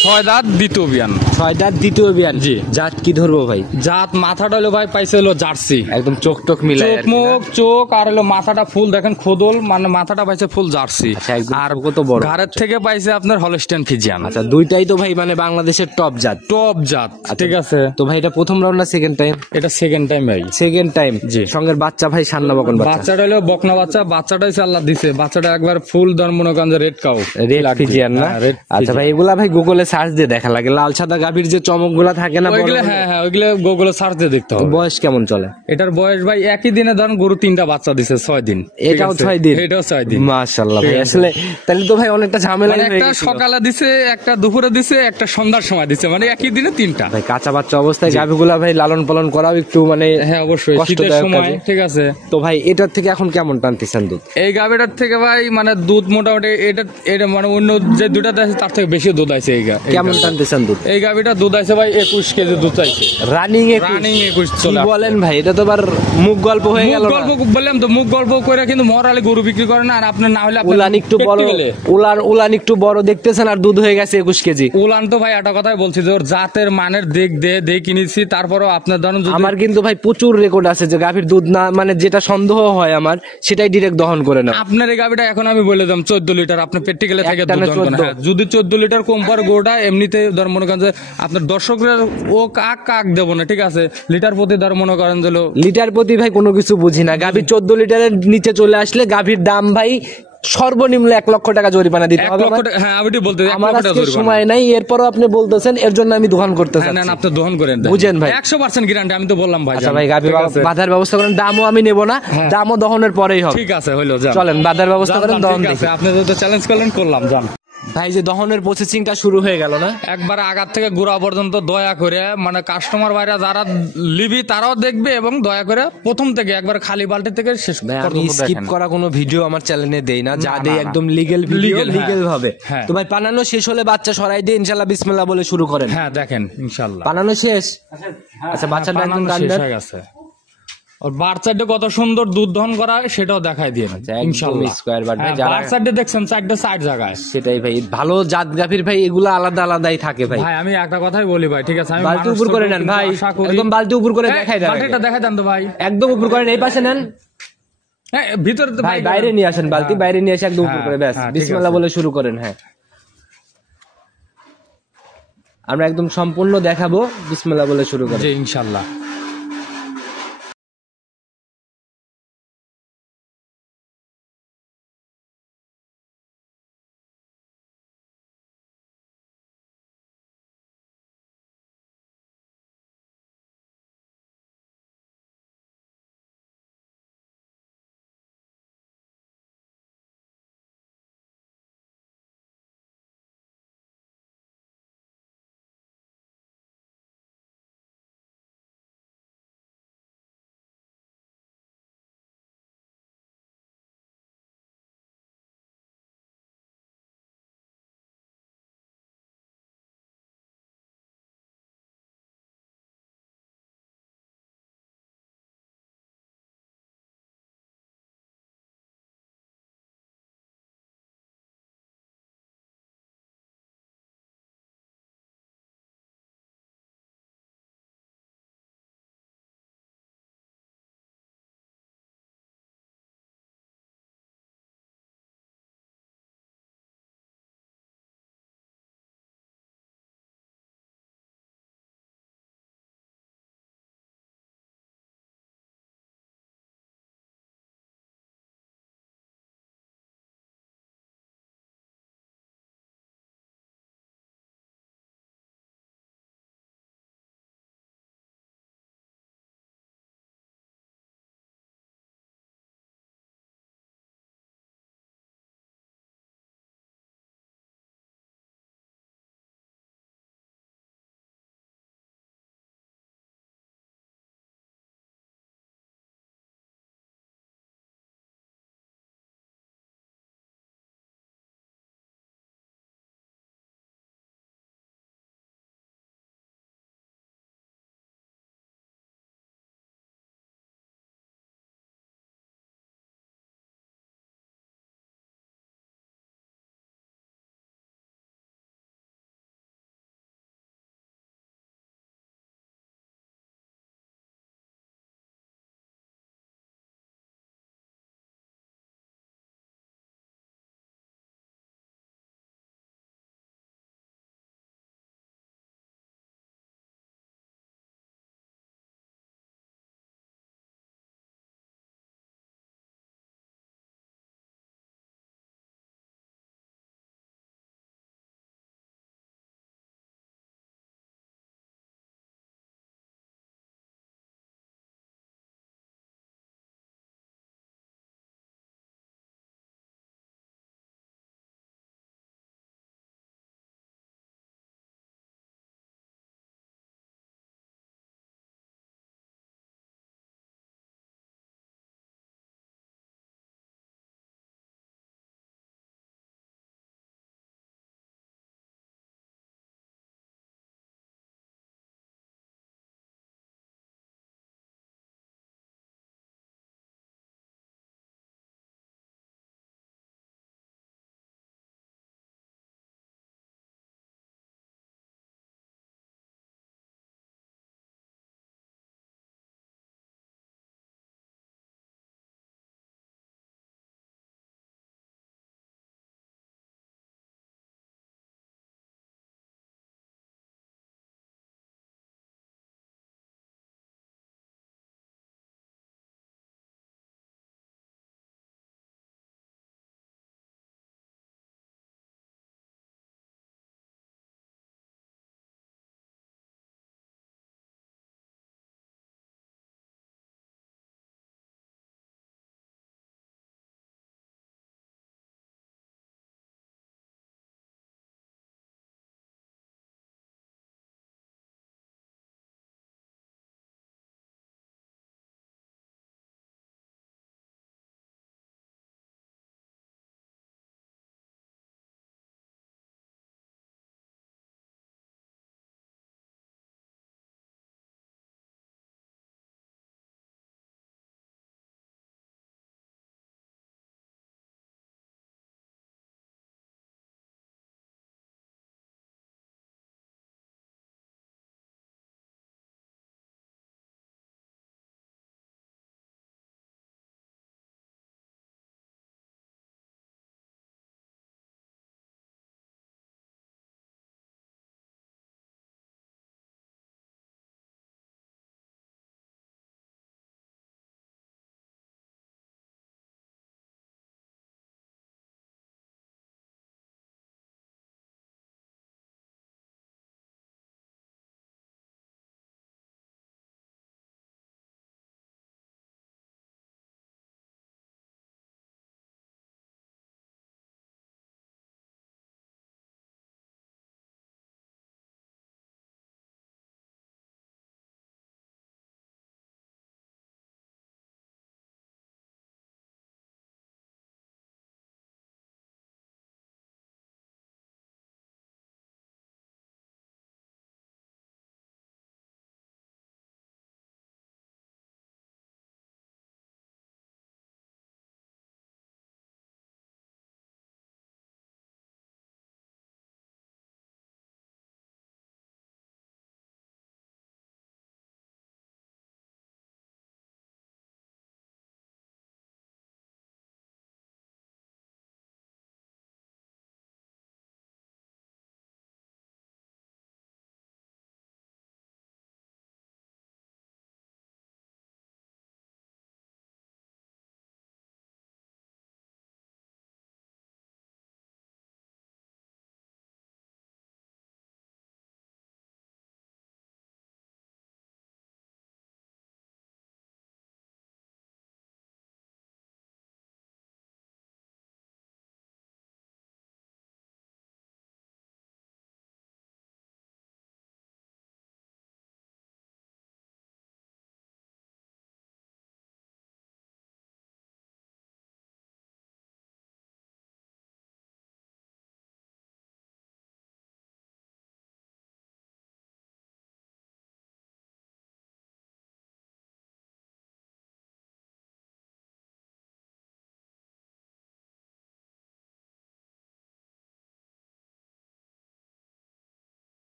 ছয় দাঁত দ্বিতীয় বিয়ান। 6 দাঁত দ্বিতীয় বিয়ান। জি। জাত কি ধরবো ভাই? জাত মাথাটা হলো ভাই পাইছে হলো জার্সি, একদম চোখ টোক মিলাই চোখ আর কি না? মুখ চোখ আর হলো মাথাটা ফুল দেখেন খোদল, মানে মাথাটা পাইছে ফুল জার্সি। আচ্ছা, একদম আর চোখও তো বড়। ঘাড়ের থেকে পাইছে আপনার হলস্টেইন ফিজিয়ান। আচ্ছা, দুইটাই তো ভাই মানে বাংলাদেশের টপ জাত। টপ জাত, ঠিক আছে। তো ভাই এটা প্রথম রাউন্ড না সেকেন্ড টাইম? এটা সেকেন্ড টাইম ভাই। Second time. জি। সঙ্গের বাচ্চা ভাই সান্না বকন বাচ্চা। বাচ্চাটা হলো বকনা বাচ্চা, বাচ্চাটাই আল্লাহ দিছে, বাচ্চাটা একবার ফুল ধর্মনগঞ্জ রেড কাউ, রেড ফিজিয়ান না? আচ্ছা ভাই, এগুলা ভাই গুগলে সার্চ দিয়ে দেখা লাগে, লাল সাদা গাভীর যে চমক গুলা থাকে না, ওইগুলো হ্যাঁ হ্যাঁ ওইগুলো গুগলে সার্চ দিয়ে দেখতে হবে। বয়স কেমন চলে? এটার বয়স ভাই একই দিনে ধরেন গরু 3টা বাচ্চা দিছে 6 দিন। ঠিক এটাও আছে? 6 দিন? এটাও 6 দিন। মাশাআল্লাহ ভাই, ঠিক আছে। আসলে তাহলে তো ভাই অনেকটা ঝামেলা মানে হয়ে একটা গেছিল। সকালে দিছে, একটা দুপুরে দিছে, একটা সন্ধ্যার সময় দিছে, মানে একই দিনে 3টা। ভাই কাঁচা বাচ্চা অবস্থায় গাভীগুলা ভাই লালন পালন করাও একটু মানে হ্যাঁ অবশ্যই শীতের কষ্টদায়ক সময়, কাজে। ঠিক আছে। তো ভাই এটার থেকে এখন কেমন টানতেছেন দুধ? এই গাভীটার থেকে ভাই মানে দুধ মোটামুটি এটা মানে অন্য যে দুটা আছে তার থেকে বেশি দুধ আছে এই কেমন টানতেছেন দুধ? এই গাভীটা দুধ আছে ভাই 21 কেজি দুধ চাইছে। রানিং রানিং 21 কি চলে আসছে। বলেন ভাই, এটা তো আবার মুখ গল্প হয়ে মুখ গেল না? গল্প বললাম তো, মুখ গল্প করে কিন্তু মরালে গরু বিক্রি করে না। আর আপনার না হলে আপনার উলান একটু বড়, practical-এ। উলান একটু বড় দেখতেছেন আর দুধ হয়ে গেছে 21 কেজি। উলান তো ভাই একটা কথাই বলছি যে ওর জাতের মানের দিক দিয়ে কিনেছি, তারপরও আপনার ধরুন যদি আমার কিন্তু ভাই প্রচুর রেকর্ড আছে যে গাভীর দুধ না মানে যেটা সন্দেহ হয় আমার সেটাই ডিরেক্ট দহন করে না। আপনার এই গাভিটা এখন আমি বলে দিলাম 14 লিটার, আপনার প্র্যাকটিক্যালে থেকে একটানা দুধ দহন করে। 14? হ্যাঁ, যদি 14 লিটার কম পরে গোটা এমনিতে ধর মনে করেন যে আপনার দর্শকরা ও কাক দেবো না, ঠিক আছে। লিটার প্রতি ধর মনে করেন যে লিটার প্রতি ভাই কোনো কিছু বুঝি না, গাভীর 14 লিটারের নিচে চলে আসলে গাভীর দাম ভাই সর্বনিম্ন 1 লক্ষ টাকা জরিমানা দিতে 1 হবে লক্ষ আমার। টাকা, হ্যাঁ আমি বলতে আমার আজকে সময় নাই, এরপরও আপনি বলতেছেন, এর জন্য আমি দোকান করতে হ্যাঁ, না চাচ্ছি। না, আপনি দহন করেন বুঝেন ভাই। 100% গ্যারান্টি, আমি তো বললাম ভাই। আচ্ছা ভাই, গাভী ঠিক আছে। বাঁধার ব্যবস্থা করেন, দামও আমি নেব না, দামও দহনের পরেই হবে। ঠিক আছে হইলো, যান। চলেন বাঁধার ব্যবস্থা যান, করেন, যান, দহন ঠিক দেখি। আছে। আপনি তো চ্যালেঞ্জ করলাম যান। ভাই যে দহনের প্রসেসিংটা শুরু হয়ে গেল না? একবার আগার থেকে গোড়া পর্যন্ত দয়া করে মানে কাস্টমার ভাইরা যারা লিবি তারাও দেখবে, এবং দয়া করে প্রথম থেকে একবার খালি বালতি থেকে শেষ ভাই আমি পর্যন্ত স্কিপ দেখেন। করা কোনো ভিডিও আমার চ্যানেলে দেই না, যা না, দেই না, না। একদম লিগ্যাল ভিডিও, Legal, হ্যাঁ। লিগ্যাল ভাবে। হ্যাঁ। তো ভাই পানানো শেষ হলে বাচ্চা সরাই দিয়ে ইনশাআল্লাহ বিসমিল্লাহ বলে শুরু করেন। হ্যাঁ দেখেন ইনশাআল্লাহ। পানানো শেষ? আচ্ছা, বাচ্চাটা হ্যাঁ, একদম বানানো শেষ কান্ডার। হয়ে গেছে। ওর বাচ্চাটা কত সুন্দর দুধ দহন করা হয় সেটাও দেখাই দিয়ে একদম ইনশাআল্লাহ। square bar ভাই, হ্যাঁ, যারা- বাচ্চাটা দেখছেন 4টা 60 জায়গায়। সেটাই ভাই, ভালো জাত গাভীর ভাই এগুলো আলাদা আলাদাই থাকে ভাই। ভাই আমি একটা কথাই বলি ভাই, ঠিক আছে। আমি বালতি মানুষ উপর তো করে কিন্তু নেন ভাই, আশা করি- একদম বালতি উপর করে এই, দেখাই দেন, বালতিটা দেখাই দেন তো ভাই। একদম উপর করেন, এই পাশে নেন হ্যাঁ ভিতরে তো ভাই, বাইরে নিয়ে আসেন বালতি, বাইরে নিয়ে এসে একদম উপর করে, ব্যাস হ্যাঁ, ঠিক বিসমিল্লাহ আছে। বলে শুরু করেন। হ্যাঁ, আমরা একদম সম্পূর্ণ দেখাবো, বিসমিল্লাহ বলে শুরু করেন। জি ইনশাআল্লাহ।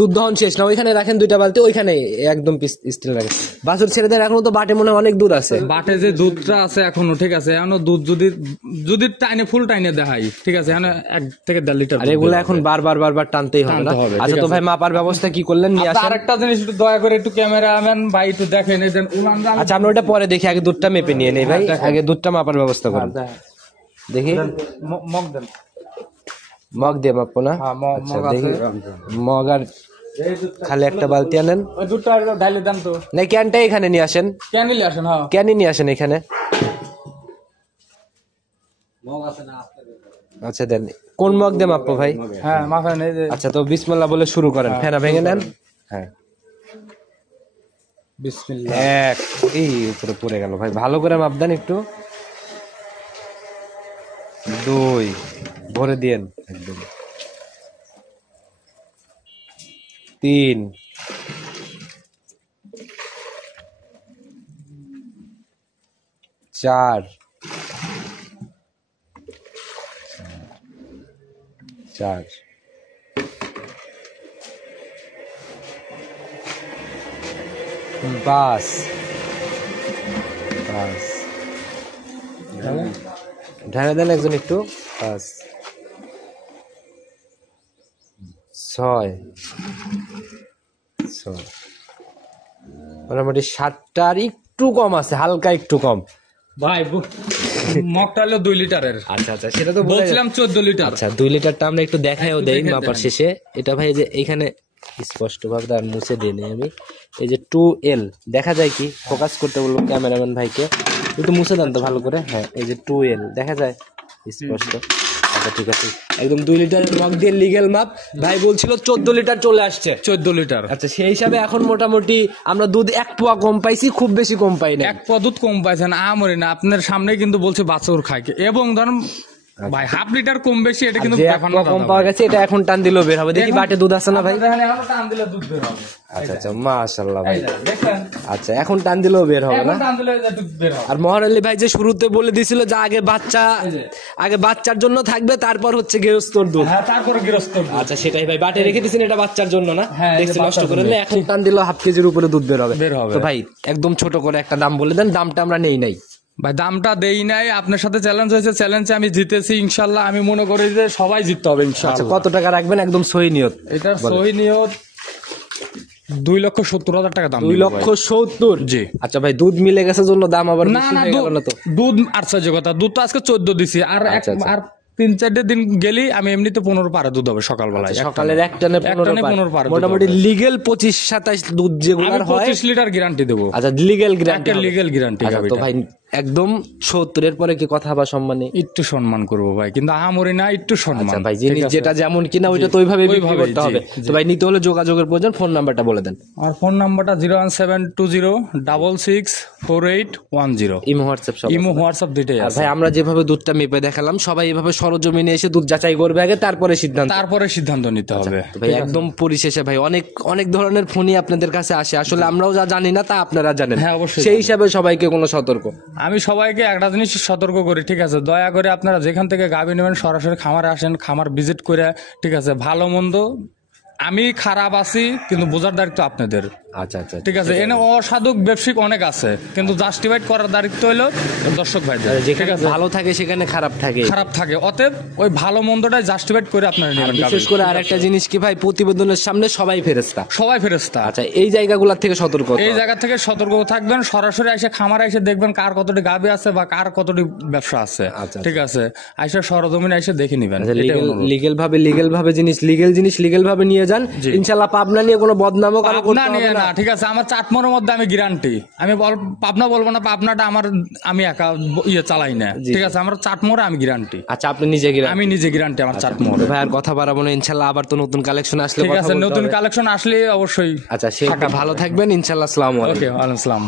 দুধ দহন শেষ না, ওইখানে রাখেন দুইটা বালতি, ওইখানে একদম স্টিল রাখেন। বাছুর ছেড়ে দেন, এখনো তো বাটে মনে হয় অনেক দুধ আছে। বাটে যে দুধটা আছে এখনো, ঠিক আছে, এখনো দুধ যদি যদি টাইনে ফুল টাইনে দেখাই, ঠিক আছে, এখনো 1 থেকে 1.5 লিটার। আর এগুলো এখন বারবার টানতেই হবে না। আচ্ছা তো ভাই মাপার ব্যবস্থা কি করলেন, নিয়ে আসেন। আরেকটা জিনিস একটু দয়া করে একটু ক্যামেরাম্যান ভাই একটু দেখেন, এই যে উলান দান। আচ্ছা আমরা ওটা পরে দেখি, আগে দুধটা মেপে নিয়ে নেই ভাই, আগে দুধটা মাপার ব্যবস্থা করেন। দেখি মগ দেন, মগ দিয়ে মাপবো না? হ্যাঁ মগ দেখি আছে। মগ আর খালি একটা বালতি আনেন। ওই দুধটা ডাইলে দেন তো। না ক্যানটা এখানে নিয়ে আসেন, কেন নিলে আসেন? হ্যাঁ ক্যানই নিয়ে আসেন এখানে। আচ্ছা দেন, কোন মগ দিয়ে মাপবো ভাই? হ্যাঁ মাফেন, এই যে আচ্ছা তো বিসমিল্লাহ বলে শুরু করেন, ফেনা ভেঙে নেন। হ্যাঁ বিসমিল্লাহ। এক, এই উপরে পড়ে গেল ভাই, ভালো করে মাপ দেন একটু। 2 ভরে দিয়েন একদম। 3 4 4 5 ঢাকা দেন একজন একটু। 5 6 মোটামুটি 7টা, আর একটু কম আছে, হালকা একটু কম ভাই মগটা হলো 2 লিটারের। আচ্ছা আচ্ছা, সেটা তো বলছিলাম 14 লিটার। আচ্ছা 2 লিটারটা আমরা একটু দেখাইও দেই মাপার শেষে। এটা ভাই যে এখানে স্পষ্ট ভাবে আর মুছে দিয়ে নেই আমি, এই যে 2L দেখা যায় কি, ফোকাস করতে বলবো ক্যামেরাম্যান ভাইকে, একটু মুছে দেন তো ভালো করে। হ্যাঁ এই যে 2L দেখা যায় স্পষ্ট। আচ্ছা ঠিক আছে, একদম 2 লিটারের মগ দিয়ে লিগ্যাল মাপ। ভাই বলছিল 14 লিটার চলে আসছে। 14 লিটার। আচ্ছা সেই হিসাবে এখন মোটামুটি আমরা দুধ 1 পোয়া কম পাইছি, খুব বেশি কম পাই না। 1 পোয়া দুধ কম পাইছেন, আমরি না, আপনার সামনে কিন্তু বলছে বাছুর খায়, এবং ধরুন ভাই 1/2 লিটার কম বেশি এটা কিন্তু যে 1 ব্যাপার না পোয়া কম পাওয়া গেছে, এটা এখন টান দিলেও বের হবে। দেখি বাটে দুধ আছে না ভাই? এখন টান দিলে দুধ বের হবে। আচ্ছা আচ্ছা মাশাআল্লাহ ভাই। এই যে দেখেন, আচ্ছা এখন টান দিলেও বের হবে না? এখন টান দিলে দুধ বের হবে। আর মহার আলী ভাই যে শুরুতে বলে দিছিল যে আগে বাচ্চার জন্য থাকবে, তারপর হচ্ছে গৃহস্থর দুধ। হ্যাঁ তারপরে গৃহস্থ দুধ। আচ্ছা সেটাই ভাই, বাটে রেখে দিয়েছেন এটা বাচ্চার জন্য না? হ্যাঁ, এই যে দেখছি নষ্ট বাচ্চার করে জন্য। না, এখন টান দিলেও 1/2 কেজির উপরে দুধ বের হবে। বের হবে। তো ভাই একদম ছোট করে একটা দাম বলে দেন, দামটা আমরা নেই নাই। ভাই দামটা দেই নাই, আপনার সাথে চ্যালেঞ্জ হয়েছে, চ্যালেঞ্জে আমি জিতেছি ইনশাল্লাহ। আমি মনে করি যে সবাই জিততে হবে আচ্ছা ইনশাল্লাহ। কত টাকা রাখবেন একদম সহি নিয়ত? এটা সহি নিয়ত 2,70,000 টাকা দাম। 2,70,000? জি। আচ্ছা ভাই দুধ মিলে গেছে জন্য দাম আবার না বেশি না, হয়ে গেল না তো? দুধ আশ্চর্য কথা, দুধ তো আজকে 14 দিছি, আর আচ্ছা, আচ্ছা। আর 3-4 দিন গেলি আমি এমনিতে 15 পারে দুধ হবে সকালবেলায়। সকালের এক টানে 15 পারে মোটামুটি লিগেল 25-27 দুধ যেগুলো আমি হয়। 25 লিটার গ্যারান্টি দেবো। আচ্ছা লিগেল গ্যারান্টি, একটা লিগ্যাল গ্যারান্টি। তো ভাই একদম 70-এর পরে কি কথা বা সম্মানে একটু সম্মান করবো ভাই, কিন্তু আহামরি না, একটু আচ্ছা সম্মান। ভাই জিনিস যেটা যেমন কিনা ওইটা তো ওইভাবে বিক্রি ওইভাবেই, করতে হবে। জি, তো ভাই নিতে হলে যোগাযোগের প্রয়োজন, ফোন নাম্বারটা বলে দেন। আর ফোন নাম্বারটা 01720664810। ইমো হোয়াটসঅ্যাপ সব ইমো আছে। হোয়াটসঅ্যাপ দুইটাই আর আছে। ভাই আমরা যেভাবে দুধটা মেপে দেখালাম, সবাই এভাবে সরজমিনে এসে দুধ যাচাই করবে আগে, তারপরে সিদ্ধান্ত। তারপরে সিদ্ধান্ত নিতে হবে। তো ভাই একদম পরিশেষে ভাই অনেক অনেক ধরনের ফোনই আপনাদের কাছে আসে, আসলে আমরাও যা জানি না তা আপনারা জানেন। হ্যাঁ, অবশ্যই সেই হিসাবে সবাইকে কোনো সতর্ক। আমি সবাইকে একটা জিনিস সতর্ক করি, ঠিক আছে, দয়া করে আপনারা যেখান থেকে গাভী নেবেন সরাসরি খামারে আসেন, খামার ভিজিট করে, ঠিক আছে, ভালো মন্দ আমি খারাপ আছি কিন্তু বোঝার দায়িত্ব আপনাদের। আচ্ছা আচ্ছা ঠিক আছে, এনে অসাধু ব্যবসায়িক অনেক আছে, কিন্তু জাস্টিফাইড করার দায়িত্ব হলো দর্শক ভাইদের। ঠিক যেখানে আছে, ভালো থাকে সেখানে খারাপ থাকে। খারাপ থাকে, অতএব ওই ভালো মন্দটাই জাস্টিফাইড করে আপনারা নেবেন। বিশেষ করে আরেকটা জিনিস কি ভাই, প্রতিবেদনের সামনে সবাই ফেরেশতা। সবাই ফেরেশতা। আচ্ছা এই জায়গাগুলো থেকে সতর্ক হতে এই হবে। জায়গা থেকে সতর্ক থাকবেন, সরাসরি এসে খামারে এসে দেখবেন কার কতটি গাভী আছে বা কার কতটি ব্যবসা আছে। আচ্ছা, ঠিক আছে, এসে সরজমিনে এসে দেখে নিবেন। লিগেল ভাবে জিনিস লিগেল ভাবে নিয়ে যান, ইনশাআল্লাহ পাবনা নিয়ে কোনো বদনামও কারো করতে পাবনা হবে নিয়ে না। না, ঠিক আছে, আমার চাটমোরের মধ্যে আমি গ্যারান্টি, আমি পাবনা বলবো না, পাবনাটা আমি একা চালাই না, ঠিক আছে, আমার চাটমোরে আমি গ্যারান্টি। আচ্ছা আপনি নিজে গিয়ে আমি নিজে গ্যারান্টি আমার চাটমোরে। ভাই আর কথা বাড়াবো না, ইনশাআল্লাহ আবার তো নতুন কালেকশন আসলে ঠিক কথা আছে, বলতে নতুন হবে। কালেকশন আসলে অবশ্যই। আচ্ছা সেই ভালো থাকবেন, ইনশাআল্লাহ। আসসালামু আলাইকুম। ওকে, ওয়ালাইকুম আসসালাম।